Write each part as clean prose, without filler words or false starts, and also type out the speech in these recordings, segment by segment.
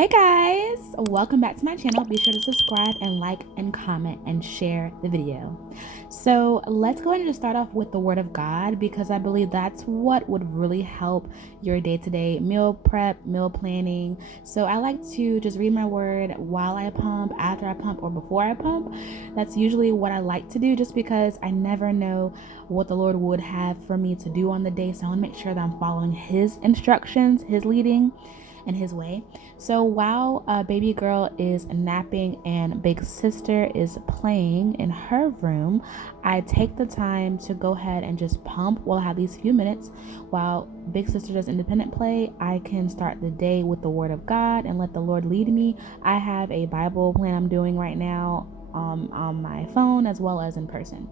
Hey guys, welcome back to my channel. Be sure to subscribe and like and comment and share the video. So let's go ahead and just start off with the word of God, because I believe that's what would really help your day-to-day meal prep, meal planning. So I like to just read my word while I pump, after I pump, or before I pump. That's usually what I like to do, just because I never know what the Lord would have for me to do on the day. So I want to make sure that I'm following his instructions, his leading, and his way. So while baby girl is napping and big sister is playing in her room, I take the time to go ahead and just pump while I have these few minutes. While big sister does independent play, I can start the day with the word of God and let the Lord lead me. I have a Bible plan I'm doing right now on my phone as well as in person.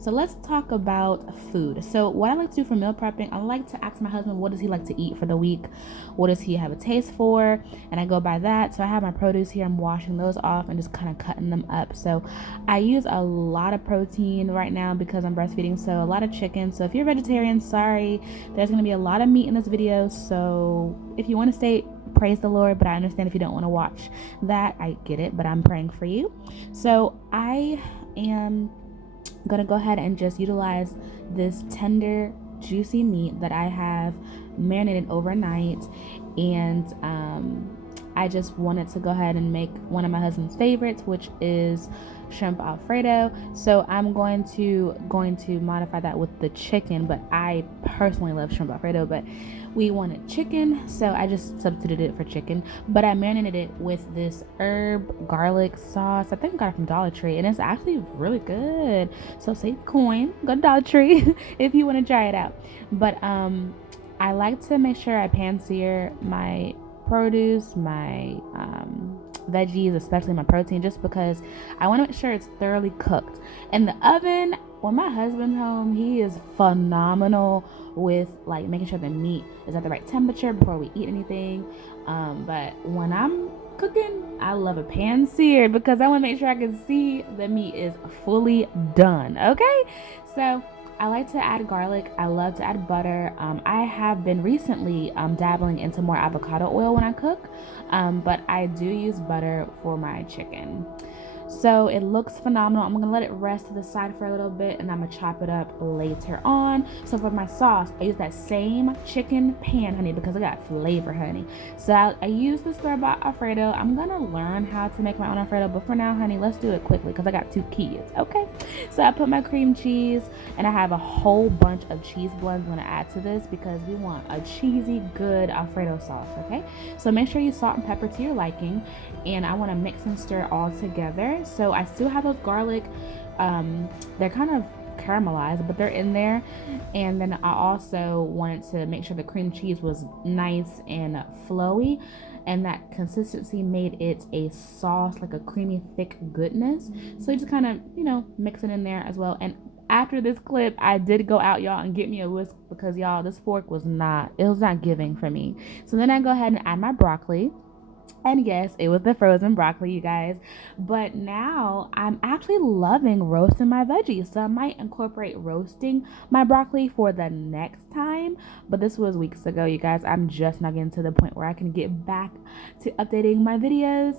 So let's talk about food. So what I like to do for meal prepping, I like to ask my husband, what does he like to eat for the week? What does he have a taste for? And I go by that. So I have my produce here. I'm washing those off and just kind of cutting them up. So I use a lot of protein right now because I'm breastfeeding. So a lot of chicken. So if you're vegetarian, sorry, there's going to be a lot of meat in this video. So if you want to stay, praise the Lord, but I understand if you don't want to watch that. I get it, but I'm praying for you. So I am gonna go ahead and just utilize this tender, juicy meat that I have marinated overnight, and I just wanted to go ahead and make one of my husband's favorites, which is shrimp Alfredo. So I'm going to modify that with the chicken, but I personally love shrimp Alfredo, but we wanted chicken, so I just substituted it for chicken. But I marinated it with this herb garlic sauce. I think I got it from Dollar Tree, and it's actually really good. So save the coin, go to Dollar Tree if you want to try it out. But I like to make sure I pan sear my produce, my veggies, especially my protein, just because I want to make sure it's thoroughly cooked. In the oven, when my husband's home, he is phenomenal with like making sure the meat is at the right temperature before we eat anything. But when I'm cooking, I love a pan seared because I want to make sure I can see the meat is fully done. Okay, so I like to add garlic. I love to add butter. I have been recently dabbling into more avocado oil when I cook, but I do use butter for my chicken. So it looks phenomenal. I'm gonna let it rest to the side for a little bit, and I'm gonna chop it up later on. So for my sauce, I use that same chicken pan, honey, because I got flavor, honey. So I use the store-bought Alfredo. I'm gonna learn how to make my own Alfredo, but for now, honey, let's do it quickly because I got 2 kids. Okay, so I put my cream cheese, and I have a whole bunch of cheese blends I'm gonna add to this because we want a cheesy, good Alfredo sauce. Okay, so make sure you salt and pepper to your liking, and I want to mix and stir all together. So I still have those garlic, they're kind of caramelized, but they're in there. And then I also wanted to make sure the cream cheese was nice and flowy, and that consistency made it a sauce, like a creamy thick goodness. So you just kind of, mix it in there as well. And after this clip, I did go out, y'all, and get me a whisk because, y'all, this fork was not giving for me. So then I go ahead and add my broccoli. And yes, it was the frozen broccoli, you guys. But now I'm actually loving roasting my veggies. So I might incorporate roasting my broccoli for the next time. But this was weeks ago, you guys. I'm just not getting to the point where I can get back to updating my videos.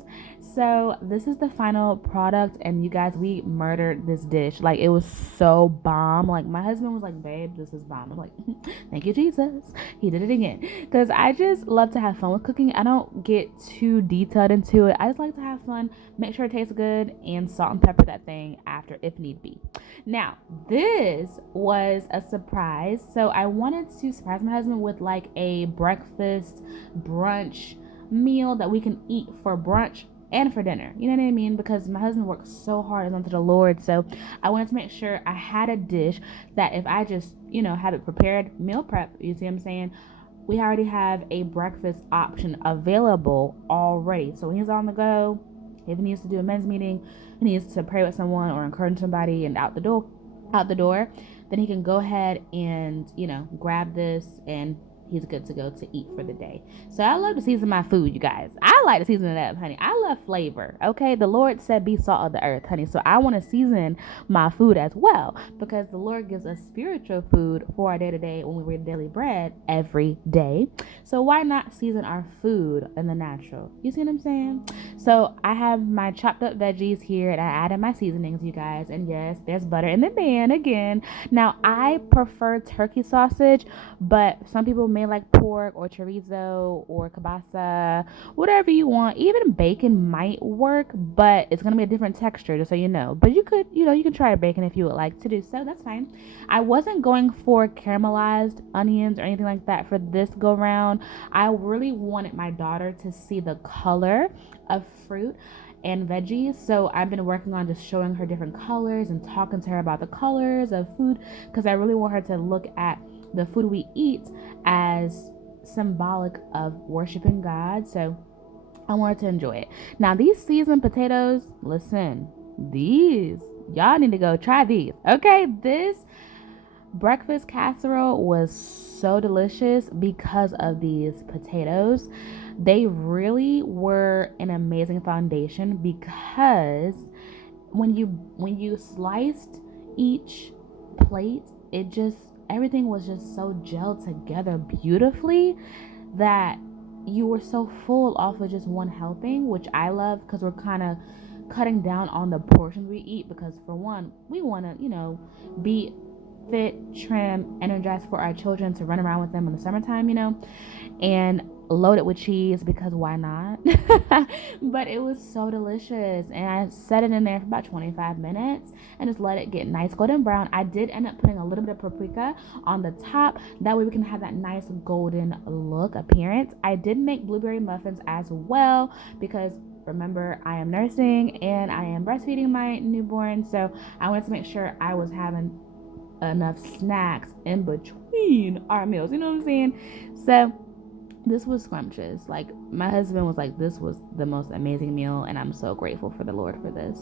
So this is the final product. And you guys, we murdered this dish. Like, it was so bomb. Like, my husband was like, babe, this is bomb. I'm like, thank you, Jesus. He did it again. Because I just love to have fun with cooking. I don't get too detailed into it. I just like to have fun, make sure it tastes good, and salt and pepper that thing after if need be. Now, this was a surprise. So I wanted to surprise my husband with like a breakfast brunch meal that we can eat for brunch and for dinner. You know what I mean? Because my husband works so hard unto the Lord. So I wanted to make sure I had a dish that if I just, have it prepared, meal prep, you see what I'm saying? We already have a breakfast option available already. So when he's on the go, if he needs to do a men's meeting, he needs to pray with someone or encourage somebody and out the door, then he can go ahead and, grab this and he's good to go to eat for the day. So I love to season my food, you guys. I like to season it up, honey. I love flavor, okay? The Lord said be salt of the earth, honey. So I want to season my food as well, because the Lord gives us spiritual food for our day-to-day when we read daily bread every day. So why not season our food in the natural? You see what I'm saying? So I have my chopped up veggies here, and I added my seasonings, you guys. And yes, there's butter in the pan again. Now I prefer turkey sausage, but some people may like pork or chorizo or kielbasa, whatever you want. Even bacon might work, but it's gonna be a different texture, just so you know. But you could, you can try bacon if you would like to do so. That's fine. I wasn't going for caramelized onions or anything like that for this go round. I really wanted my daughter to see the color of fruit and veggies, so I've been working on just showing her different colors and talking to her about the colors of food, because I really want her to look at the food we eat as symbolic of worshiping God. So I want her to enjoy it. Now these seasoned potatoes, listen, these, y'all need to go try these, okay? This breakfast casserole was so delicious because of these potatoes. They really were an amazing foundation, because when you sliced each plate, it just, everything was just so gelled together beautifully that you were so full off of just one helping, which I love, because we're kind of cutting down on the portions we eat, because for one, we want to, be fit, trim, energized for our children to run around with them in the summertime, and load it with cheese, because why not? But it was so delicious, and I set it in there for about 25 minutes and just let it get nice golden brown. I did end up putting a little bit of paprika on the top, that way we can have that nice golden look appearance. I did make blueberry muffins as well, because remember, I am nursing and I am breastfeeding my newborn, so I wanted to make sure I was having enough snacks in between our meals, you know what I'm saying? So this was scrumptious. Like, my husband was like, this was the most amazing meal, and I'm so grateful for the Lord for this.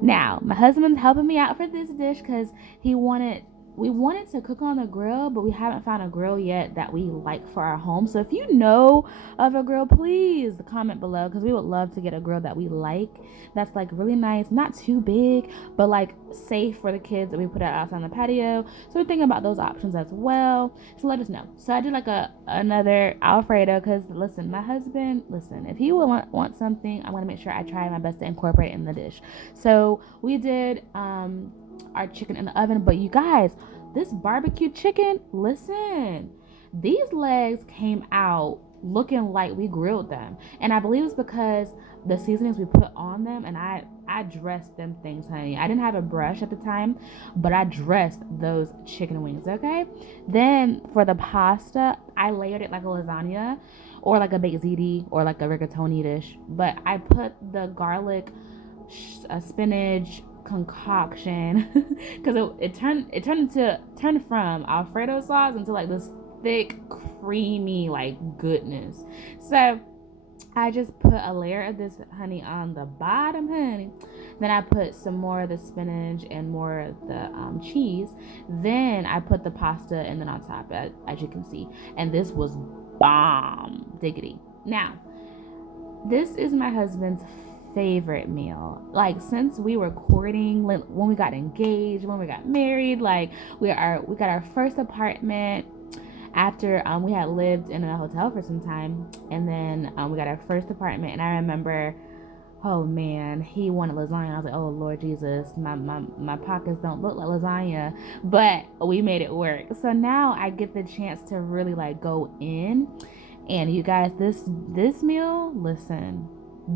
Now my husband's helping me out for this dish, because we wanted to cook on the grill, but we haven't found a grill yet that we like for our home. So if you know of a grill, please comment below, because we would love to get a grill that we like, that's like really nice, not too big, but like safe for the kids, that we put out outside on the patio. So we're thinking about those options as well, so let us know. So I did like another Alfredo, because my husband, if he will want something, I'm gonna make sure I try my best to incorporate it in the dish. So we did our chicken in the oven. But you guys, this barbecue chicken, listen, these legs came out looking like we grilled them, and I believe it's because the seasonings we put on them, and I dressed them things, honey. I didn't have a brush at the time, but I dressed those chicken wings, okay? Then for the pasta, I layered it like a lasagna or like a baked ziti or like a rigatoni dish, but I put the garlic, spinach concoction, because it turned from Alfredo sauce into like this thick, creamy, like, goodness. So I just put a layer of this, honey, on the bottom, honey. Then I put some more of the spinach and more of the cheese. Then I put the pasta, and then on top, as you can see. And this was bomb diggity. Now, this is my husband's favorite meal. Like, since we were courting, when we got engaged, when we got married, like, we got our first apartment after we had lived in a hotel for some time, and then we got our first apartment. And I remember, oh man, he wanted lasagna. I was like, oh Lord Jesus, my pockets don't look like lasagna, but we made it work. So now I get the chance to really like go in. And you guys, this meal, listen,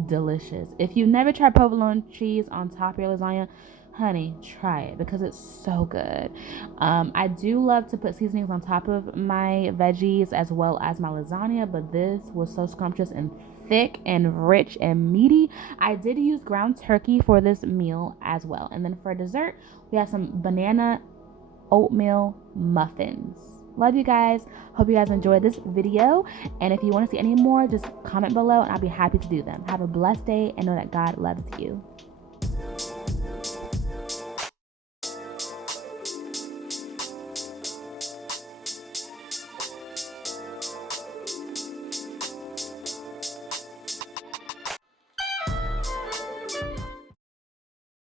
delicious. If you never tried provolone cheese on top of your lasagna, honey, try it, because it's so good. I do love to put seasonings on top of my veggies as well as my lasagna, but this was so scrumptious and thick and rich and meaty. I did use ground turkey for this meal as well. And then for dessert, we have some banana oatmeal muffins. Love you guys. Hope you guys enjoyed this video. And if you want to see any more, just comment below and I'll be happy to do them. Have a blessed day and know that God loves you.